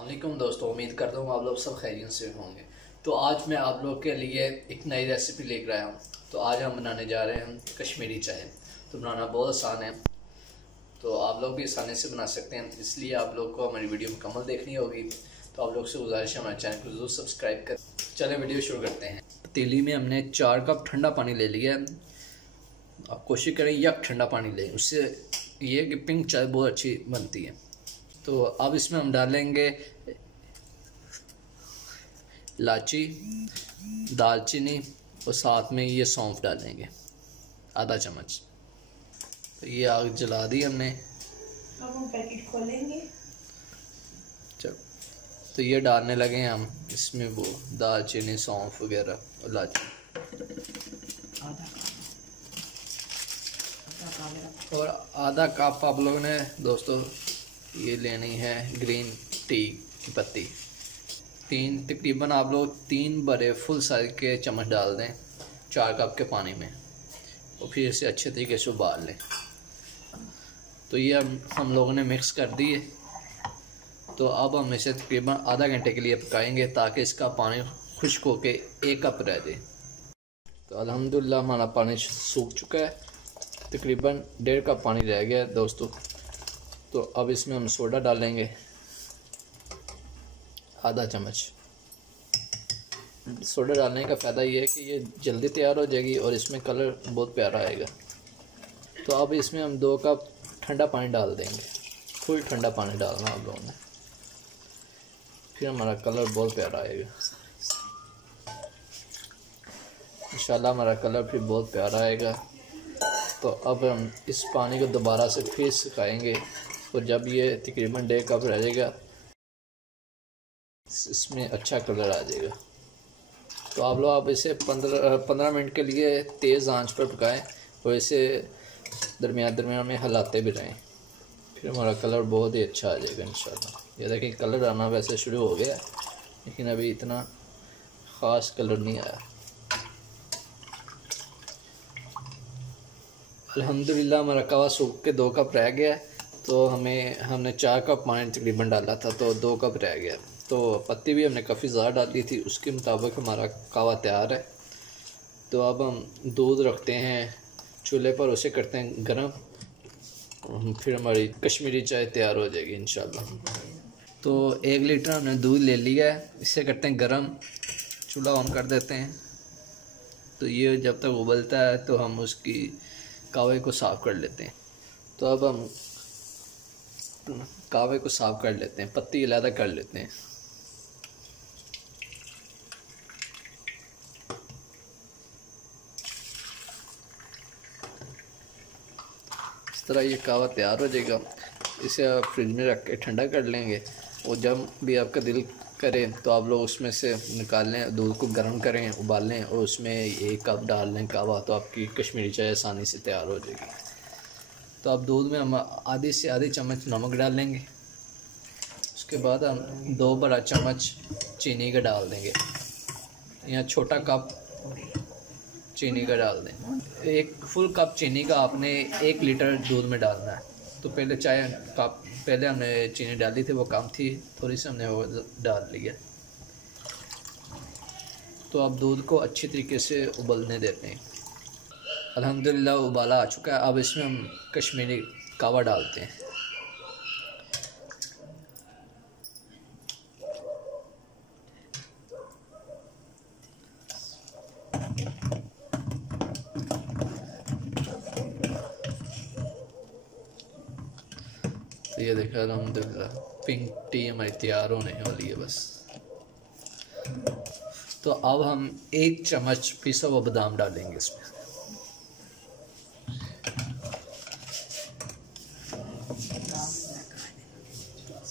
वालेकुम दोस्तों, उम्मीद करता हूँ आप लोग सब खैरियत से होंगे। तो आज मैं आप लोग के लिए एक नई रेसिपी लेकर आया हूँ। तो आज हम बनाने जा रहे हैं कश्मीरी चाय। तो बनाना बहुत आसान है, तो आप लोग भी आसानी से बना सकते हैं। इसलिए आप लोग को हमारी वीडियो मुकम्मल देखनी होगी। तो आप लोग से गुजारिश है हमारे चैनल को ज़रूर सब्सक्राइब कर। चलें वीडियो शुरू करते हैं। पतीली में हमने 4 कप ठंडा पानी ले लिया है। आप कोशिश करें यक ठंडा पानी लें, उससे ये कि पिंक चाय बहुत अच्छी बनती है। तो अब इसमें हम डालेंगे इलायची, दालचीनी और साथ में ये सौंफ डालेंगे आधा चम्मच। तो ये आग जला दी हमने। अब हम पैकेट खोलेंगे। चल, तो ये डालने लगे हैं हम इसमें वो दालचीनी, सौंफ वगैरह और इलायची। और आधा कप आप लोगों ने दोस्तों ये लेनी है ग्रीन टी की पत्ती। तकरीबन आप लोग 3 बड़े फुल साइज के चम्मच डाल दें 4 कप के पानी में, और फिर इसे अच्छे तरीके से उबाल लें। तो ये हम लोगों ने मिक्स कर दी है। तो अब हम इसे तकरीबन आधा घंटे के लिए पकाएंगे ताकि इसका पानी खुश्क होके 1 कप रह जाए। तो अल्हम्दुलिल्लाह हमारा पानी सूख चुका है, तकरीबन 1.5 कप पानी रह गया है दोस्तों। तो अब इसमें हम सोडा डालेंगे आधा चम्मच। सोडा डालने का फ़ायदा ये है कि ये जल्दी तैयार हो जाएगी और इसमें कलर बहुत प्यारा आएगा। तो अब इसमें हम 2 कप ठंडा पानी डाल देंगे। फुल ठंडा पानी डालना आप लोगों ने, फिर हमारा कलर बहुत प्यारा आएगा इंशाल्लाह। हमारा कलर फिर बहुत प्यारा आएगा। तो अब हम इस पानी को दोबारा से फिर सुखाएंगे, और जब ये तकरीबन 1.5 कप रह जाएगा इसमें अच्छा कलर आ जाएगा। तो आप लोग इसे 15 मिनट के लिए तेज़ आंच पर पकाएं और इसे दरमियान में हिलाते भी रहें। फिर हमारा कलर बहुत ही अच्छा आ जाएगा इंशाल्लाह। ये देखिए कलर आना वैसे शुरू हो गया, लेकिन अभी इतना ख़ास कलर नहीं आया। अल्हम्दुलिल्लाह हमारा कवा सूख के 2 कप रह गया है। तो हमने 4 कप पानी तकरीबन डाला था, तो 2 कप रह गया। तो पत्ती भी हमने काफ़ी ज़्यादा डाली थी, उसके मुताबिक हमारा कावा तैयार है। तो अब हम दूध रखते हैं चूल्हे पर, उसे करते हैं गरम, फिर हमारी कश्मीरी चाय तैयार हो जाएगी इंशाल्लाह। तो 1 लीटर हमने दूध ले लिया है, इसे करते हैं गरम। चूल्हा ऑन कर देते हैं। तो ये जब तक उबलता है तो हम उसकी कावे को साफ़ कर लेते हैं। तो अब हम कावे को साफ़ कर लेते हैं, पत्ती अलग कर लेते हैं। इस तरह ये कावा तैयार हो जाएगा। इसे आप फ्रिज में रख के ठंडा कर लेंगे, और जब भी आपका दिल करे तो आप लोग उसमें से निकाल लें, दूध को गर्म करें, उबाल लें और उसमें 1 कप डाल लें कावा। तो आपकी कश्मीरी चाय आसानी से तैयार हो जाएगी। तो अब दूध में हम आधी से आधी चम्मच नमक डाल लेंगे। उसके बाद हम 2 बड़ा चम्मच चीनी का डाल देंगे, या छोटा कप चीनी का डाल दें। 1 फुल कप चीनी का आपने 1 लीटर दूध में डालना है। तो पहले हमने चीनी डाली थी, वो कम थी, थोड़ी सी हमने वो डाल लिया। तो अब दूध को अच्छी तरीके से उबलने देते हैं। अल्हम्दुलिल्लाह उबाला आ चुका है। अब इसमें हम कश्मीरी कावा डालते हैं। तो ये देखा अल्हम्दुलिल्लाह पिंक टी हमारी तैयार होने वाली है बस। तो अब हम 1 चम्मच पिसा हुआ बादाम डालेंगे इसमें।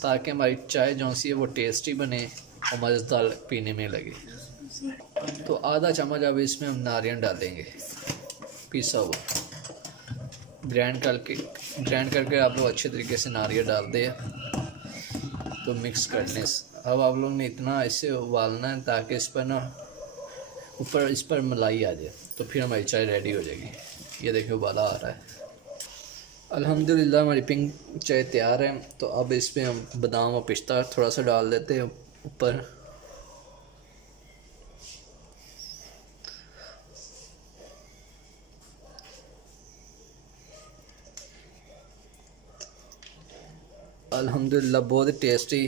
ताकि हमारी चाय जो सी है वो टेस्टी बने और मज़ेदार पीने में लगे। तो आधा चम्मच अब इसमें हम नारियल डालेंगे पिसा हुआ। ग्राइंड करके आप लोग अच्छे तरीके से नारियल डाल दें। तो मिक्स कर लें। अब आप लोग ने इतना इसे उबालना है ताकि इस पर मलाई आ जाए। तो फिर हमारी चाय रेडी हो जाएगी। ये देखिए उबाला आ रहा है। अल्हम्दुलिल्लाह हमारी पिंक चाय तैयार है। तो अब इसमें हम बादाम और पिस्ता थोड़ा सा डाल देते हैं ऊपर। अल्हम्दुलिल्लाह बहुत टेस्टी,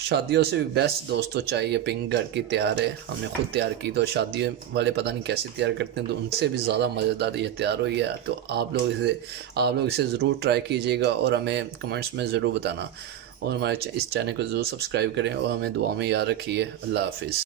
शादियों से भी बेस्ट दोस्तों चाय ये पिंक घर की तैयार है। हमने खुद तैयार की, तो शादियों वाले पता नहीं कैसे तैयार करते हैं, तो उनसे भी ज़्यादा मज़ेदार ये तैयार हुई है। तो आप लोग इसे ज़रूर ट्राई कीजिएगा और हमें कमेंट्स में ज़रूर बताना, और हमारे इस चैनल को ज़रूर सब्सक्राइब करें और हमें दुआ में याद रखिए। अल्लाह हाफिज़।